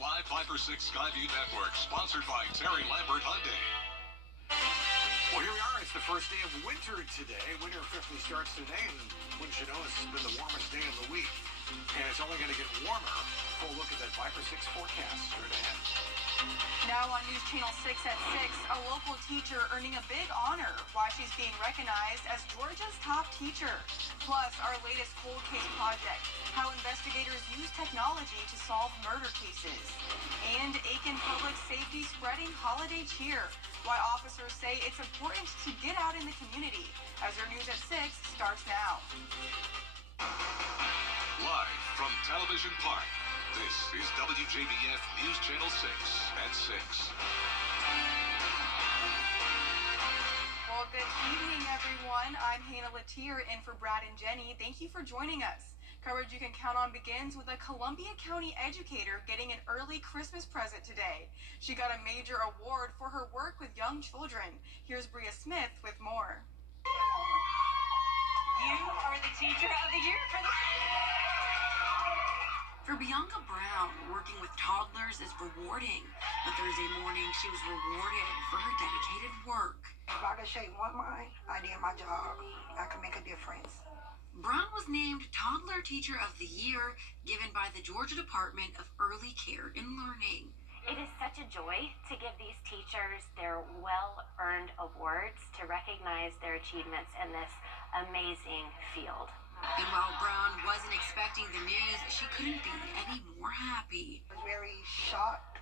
live Viper 6 Skyview Network, sponsored by Terry Lambert Hyundai. Well, here we are. It's the first day of winter today. Winter officially starts today, and wouldn't you know, it's been the warmest day of the week. And it's only going to get warmer. Full look at that Viper 6 forecast straight ahead. Now on News Channel 6 at 6, a local teacher earning a big honor while she's being recognized as Georgia's top teacher. Plus, our latest cold case project, how investigators use technology to solve murder cases. And Aiken Public Safety spreading holiday cheer, why officers say it's important to get out in the community. As your News at 6 starts now. Live from Television Park, this is WJBF News Channel 6 at 6. Well, good evening, everyone. I'm Hannah Latier in for Brad and Jenny. Thank you for joining us. Coverage you can count on begins with a Columbia County educator getting an early Christmas present today. She got a major award for her work with young children. Here's Bria Smith with more. You are the Teacher of the Year for the... For Bianca Brown, working with toddlers is rewarding. But Thursday morning, she was rewarded for her dedicated work. If I could shake one mind, I did my job. I could make a difference. Brown was named Toddler Teacher of the Year, given by the Georgia Department of Early Care and Learning. It is such a joy to give these teachers their well-earned awards to recognize their achievements in this amazing field. And while Brown wasn't expecting the news, she couldn't be any more happy. I was very shocked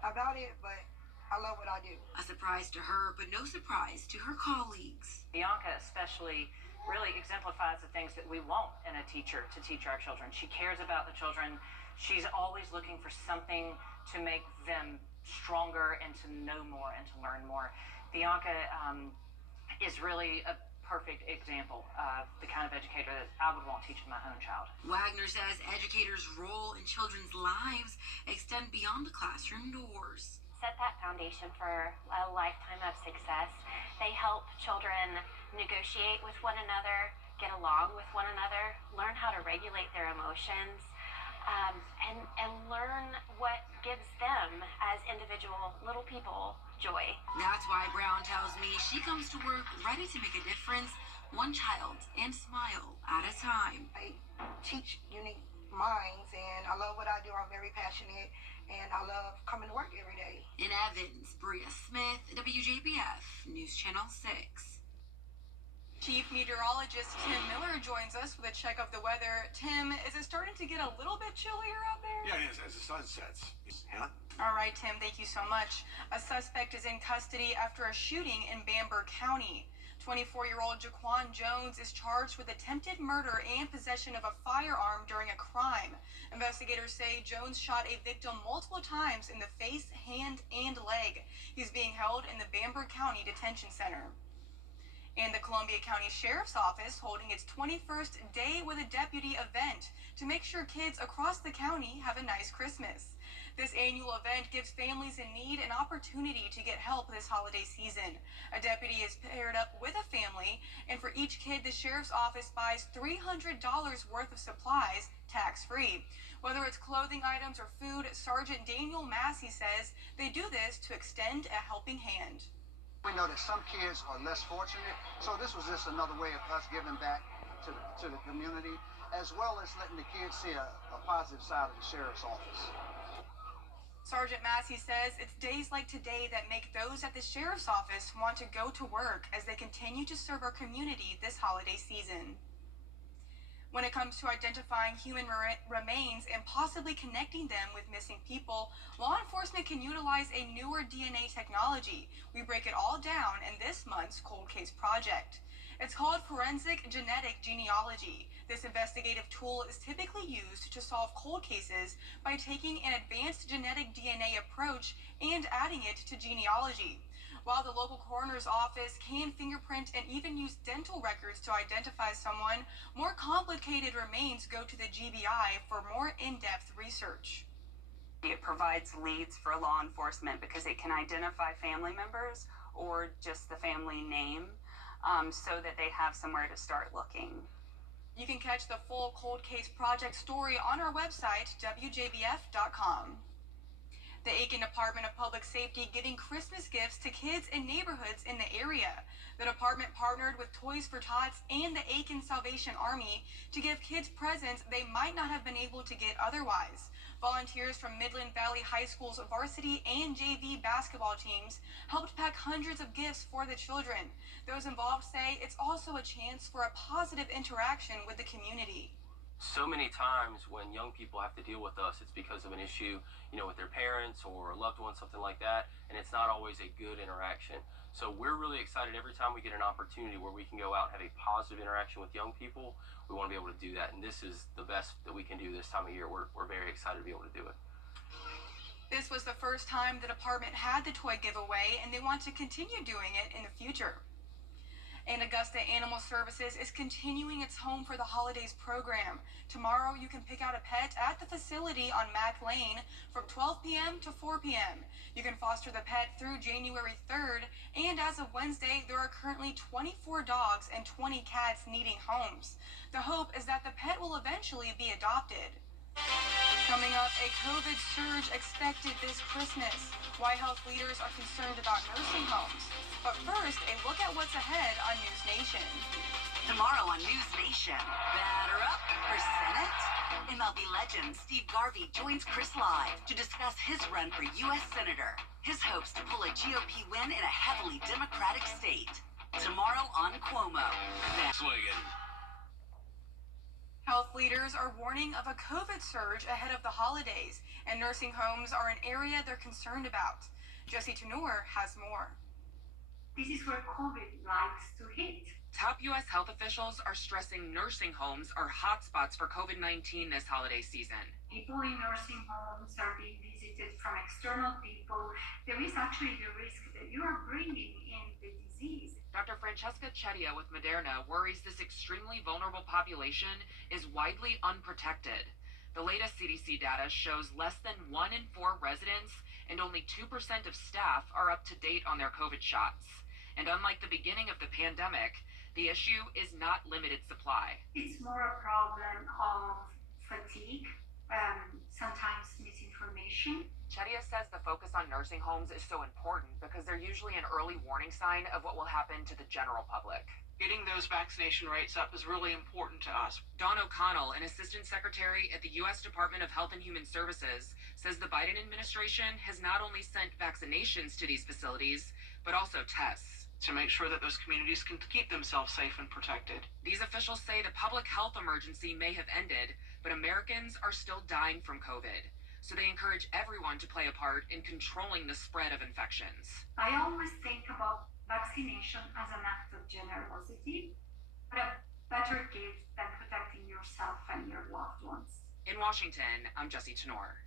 about it, but I love what I do. A surprise to her, but no surprise to her colleagues. Bianca especially really exemplifies the things that we want in a teacher to teach our children. She cares about the children. She's always looking for something to make them stronger and to know more and to learn more. Bianca is really a perfect example of the kind of educator that I would want teaching my own child. Wagner says educators' role in children's lives extend beyond the classroom doors. Set that foundation for a lifetime of success. They help children negotiate with one another, get along with one another, learn how to regulate their emotions, and learn what gives them as individual little people joy. That's why Brown tells me she comes to work ready to make a difference, one child and smile at a time. I teach unique minds, and I love what I do. I'm very passionate, and I love coming to work every day. In Evans, Bria Smith, WJBF News Channel 6. Chief Meteorologist Tim Miller joins us with a check of the weather. Tim, is it starting to get a little bit chillier out there? Yeah, it is, as the sun sets. Hannah? All right, Tim, thank you so much. A suspect is in custody after a shooting in Bamberg County. 24-year-old Jaquan Jones is charged with attempted murder and possession of a firearm during a crime. Investigators say Jones shot a victim multiple times in the face, hand, and leg. He's being held in the Bamberg County Detention Center. And the Columbia County Sheriff's Office holding its 21st Day with a Deputy event to make sure kids across the county have a nice Christmas. This annual event gives families in need an opportunity to get help this holiday season. A deputy is paired up with a family, and for each kid, the Sheriff's Office buys $300 worth of supplies, tax-free. Whether it's clothing items or food, Sergeant Daniel Massey says they do this to extend a helping hand. We know that some kids are less fortunate, so this was just another way of us giving back to the community, as well as letting the kids see a positive side of the Sheriff's Office. Sergeant Massey says it's days like today that make those at the Sheriff's Office want to go to work as they continue to serve our community this holiday season. When it comes to identifying human remains and possibly connecting them with missing people, law enforcement can utilize a newer DNA technology. We break it all down in this month's Cold Case Project. It's called forensic genetic genealogy. This investigative tool is typically used to solve cold cases by taking an advanced genetic DNA approach and adding it to genealogy. While the local coroner's office can fingerprint and even use dental records to identify someone, more complicated remains go to the GBI for more in-depth research. It provides leads for law enforcement because it can identify family members or just the family name so that they have somewhere to start looking. You can catch the full Cold Case Project story on our website, WJBF.com. The Aiken Department of Public Safety giving Christmas gifts to kids in neighborhoods in the area. The department partnered with Toys for Tots and the Aiken Salvation Army to give kids presents they might not have been able to get otherwise. Volunteers from Midland Valley High School's varsity and JV basketball teams helped pack hundreds of gifts for the children. Those involved say it's also a chance for a positive interaction with the community. So many times when young people have to deal with us, it's because of an issue, with their parents or a loved one, something like that, and it's not always a good interaction. So we're really excited every time we get an opportunity where we can go out and have a positive interaction with young people. We want to be able to do that, and this is the best that we can do this time of year. We're very excited to be able to do it. This was the first time the department had the toy giveaway, and they want to continue doing it in the future. And Augusta Animal Services is continuing its Home for the Holidays program. Tomorrow, you can pick out a pet at the facility on Mack Lane from 12 p.m. to 4 p.m. You can foster the pet through January 3rd, and as of Wednesday, there are currently 24 dogs and 20 cats needing homes. The hope is that the pet will eventually be adopted. Coming up, a COVID surge expected this Christmas. Why health leaders are concerned about nursing homes. But first, a look at what's ahead on News Nation. Tomorrow on News Nation, batter up for Senate. MLB legend Steve Garvey joins Chris live to discuss his run for U.S. Senator. His hopes to pull a GOP win in a heavily Democratic state. Tomorrow on Cuomo. Health leaders are warning of a COVID surge ahead of the holidays, and nursing homes are an area they're concerned about. Jessie Tenor has more. This is where COVID likes to hit. Top U.S. health officials are stressing nursing homes are hotspots for COVID-19 this holiday season. People in nursing homes are being visited from external people. There is actually the risk that you are bringing in the disease. Dr. Francesca Chedia with Moderna worries this extremely vulnerable population is widely unprotected. The latest CDC data shows less than 1 in 4 residents and only 2% of staff are up to date on their COVID shots. And unlike the beginning of the pandemic, the issue is not limited supply. It's more a problem of fatigue, sometimes misinformation. Chedia says the focus on nursing homes is so important because they're usually an early warning sign of what will happen to the general public. Getting those vaccination rates up is really important to us. Dawn O'Connell, an assistant secretary at the U.S. Department of Health and Human Services, says the Biden administration has not only sent vaccinations to these facilities, but also tests. To make sure that those communities can keep themselves safe and protected. These officials say the public health emergency may have ended, but Americans are still dying from COVID. So they encourage everyone to play a part in controlling the spread of infections. I always think about vaccination as an act of generosity, but a better gift than protecting yourself and your loved ones. In Washington, I'm Jessie Tenor.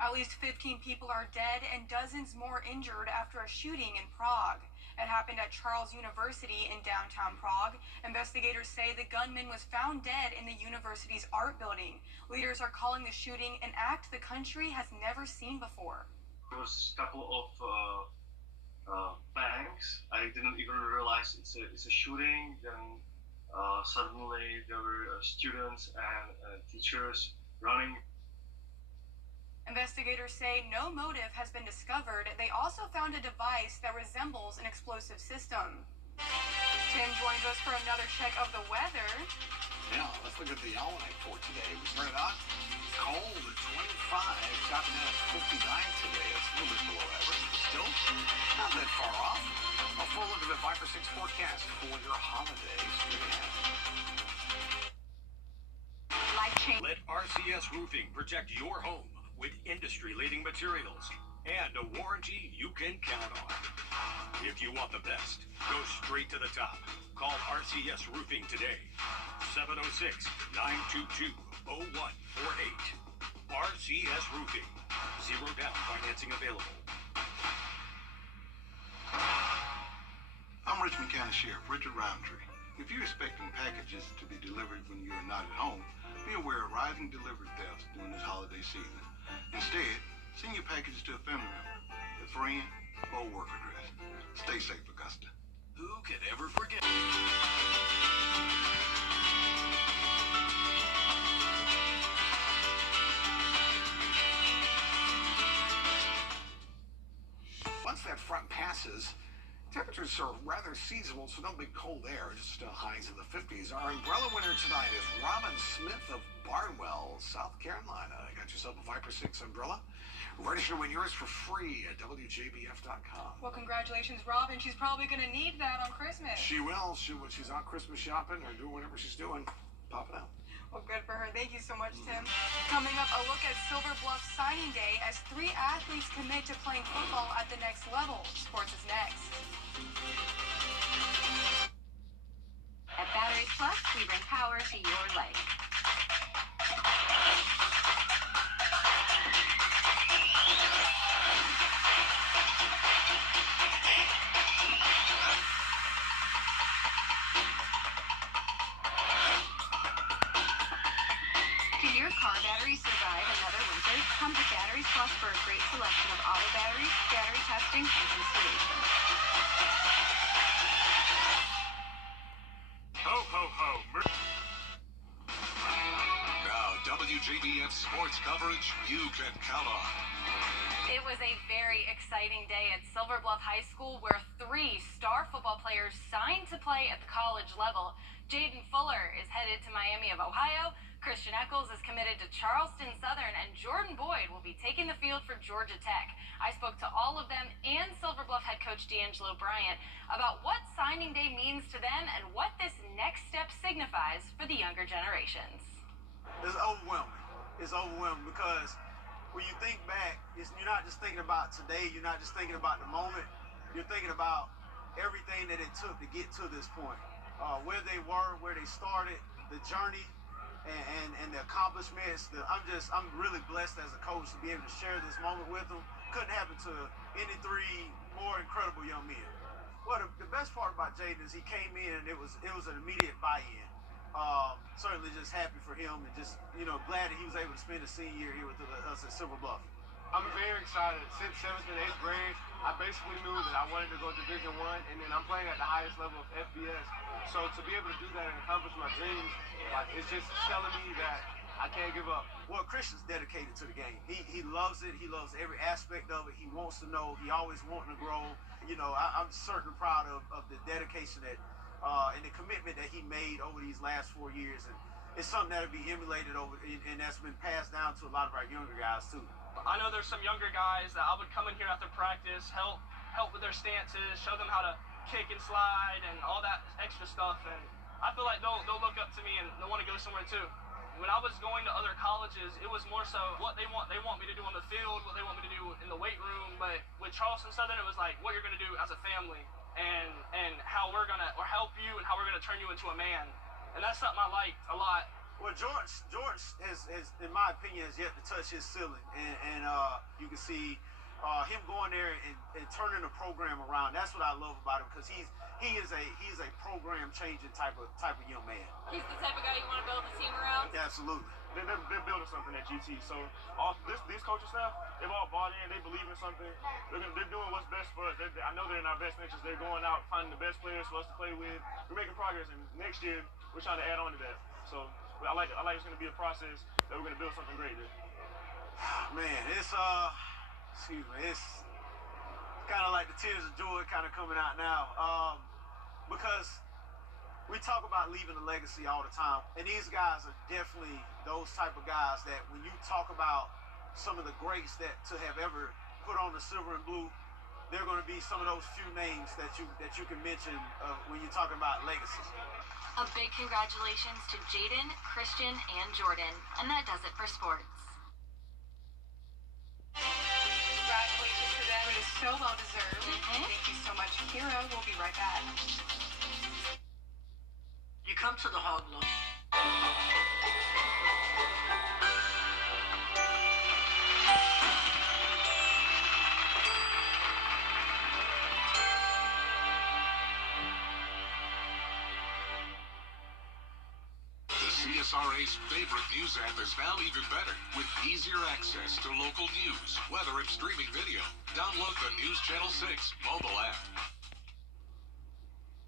At least 15 people are dead and dozens more injured after a shooting in Prague. It happened at Charles University in downtown Prague. Investigators say the gunman was found dead in the university's art building. Leaders are calling the shooting an act the country has never seen before. There was a couple of bangs. I didn't even realize it's a shooting. Then suddenly there were students and teachers running. Investigators say no motive has been discovered. They also found a device that resembles an explosive system. Tim joins us for another check of the weather. Yeah, let's look at the almanac for today. We started out cold at 25, dropping down at 59 today. It's a little bit below average, but still not that far off. A full look at the 5 for 6 forecast for your holidays. Let RCS Roofing protect your home with industry-leading materials and a warranty you can count on. If you want the best, go straight to the top. Call RCS Roofing today. 706-922-0148. RCS Roofing. Zero down financing available. I'm Richmond County Sheriff Richard Roundtree. If you're expecting packages to be delivered when you're not at home, be aware of rising delivery thefts during this holiday season. Instead, send your packages to a family member, a friend, or a work address. Stay safe, Augusta. Who could ever forget? passes. Temperatures are rather seasonable, so no big cold air, just highs in the 50s. Our umbrella winner tonight is Robin Smith of Barnwell, South Carolina. Got yourself a Viper 6 umbrella. Register to win yours for free at WJBF.com. Well, congratulations, Robin. She's probably going to need that on Christmas. She will. When she's out Christmas shopping or doing whatever she's doing, pop it out. Well, good for her. Thank you so much, Tim. Coming up, a look at Silver Bluff signing day as 3 athletes commit to playing football at the next level. Sports is next. At Batteries Plus, we bring power to your life. Can your car battery survive another winter? Come to Batteries Plus for a great selection of auto batteries, battery testing, and installation. Ho, ho, ho. Now, WJBF sports coverage you can count on. It was a very exciting day at Silver Bluff High School where 3 star football players signed to play at the college level. Jaden Fuller is headed to Miami of Ohio. Christian Eccles is committed to Charleston Southern, and Jordan Boyd will be taking the field for Georgia Tech. I spoke to all of them and Silver Bluff head coach D'Angelo Bryant about what signing day means to them and what this next step signifies for the younger generations. It's overwhelming. It's overwhelming because when you think back, you're not just thinking about today, you're not just thinking about the moment, you're thinking about everything that it took to get to this point. Where they were, where they started, the journey, and the accomplishments. I'm really blessed as a coach to be able to share this moment with them. Couldn't happen to any 3 more incredible young men. Well, the best part about Jaden is he came in and it was an immediate buy-in. Certainly just happy for him and just, glad that he was able to spend his senior year here with us at Silver Bluff. I'm very excited. Since 7th and 8th grade, I basically knew that I wanted to go Division I, and then I'm playing at the highest level of FBS. So to be able to do that and accomplish my dreams, it's just telling me that I can't give up. Well, Christian's dedicated to the game. He loves it. He loves every aspect of it. He wants to know. He always wanting to grow. I'm certainly proud of the dedication that and the commitment that he made over these last 4 years. And it's something that'll be emulated over, and that's been passed down to a lot of our younger guys too. I know there's some younger guys that I would come in here after practice, help with their stances, show them how to kick and slide and all that extra stuff. And I feel like they'll look up to me and they'll want to go somewhere too. When I was going to other colleges, it was more so what they want me to do on the field, what they want me to do in the weight room. But with Charleston Southern, it was like what you're going to do as a family and how we're going to help you and how we're going to turn you into a man. And that's something I liked a lot. Well, George has, in my opinion, has yet to touch his ceiling, and you can see him going there and turning the program around. That's what I love about him because he is a program changing type of young man. He's the type of guy you want to build a team around. Absolutely. They're building something at GT. So these coaching staff, they've all bought in. They believe in something. They're doing what's best for us. I know they're in our best interest. They're going out finding the best players for us to play with. We're making progress, and next year we're trying to add on to that. So I like it's going to be a process that we're going to build something great there. Man, it's kind of like the tears of joy kind of coming out now because we talk about leaving a legacy all the time, and these guys are definitely those type of guys that when you talk about some of the greats that to have ever put on the silver and blue, they're going to be some of those few names that you can mention when you're talking about legacy. A big congratulations to Jaden, Christian, and Jordan. And that does it for sports. Congratulations to them. It is so well deserved. Thank you so much, Kira. We'll be right back. You come to the Hog Line. CSRA's favorite news app is now even better with easier access to local news, weather, and streaming video. Download the News Channel 6 mobile app.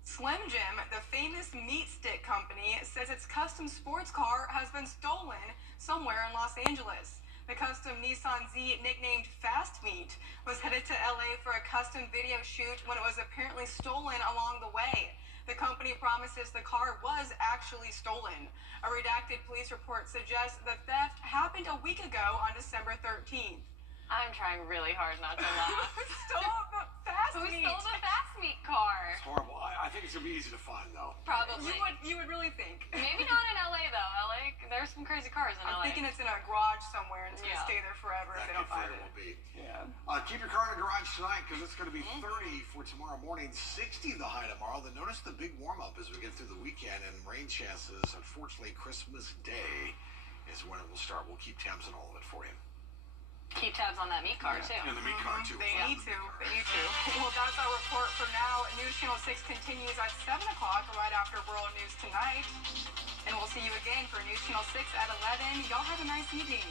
Slim Jim, the famous meat stick company, says its custom sports car has been stolen somewhere in Los Angeles. The custom Nissan Z, nicknamed Fast Meat, was headed to LA for a custom video shoot when it was apparently stolen along the way. The company promises the car was actually stolen. A redacted police report suggests the theft happened a week ago on December 13th. I'm trying really hard not to laugh. Who stole the Fast Who Meat? stole the Fast Meat car? It's horrible. I think it's going to be easy to find, though. Probably. You would really think. Maybe not in LA, though. LA, there's some crazy cars in I'm LA. thinking it's in a garage somewhere and it's going to Yeah. stay there forever if That they don't could find very it. well be. Yeah. Keep your car in the garage tonight because it's going to be 30 for tomorrow morning, 60 the high tomorrow. Then notice the big warm up as we get through the weekend and rain chances. Unfortunately, Christmas Day is when it will start. We'll keep tabs on all of it for you. Keep tabs on that meat car, too. And the meat car, too. They need to. They need to. Well, that's our report for now. News Channel 6 continues at 7 o'clock right after World News Tonight. And we'll see you again for News Channel 6 at 11. Y'all have a nice evening.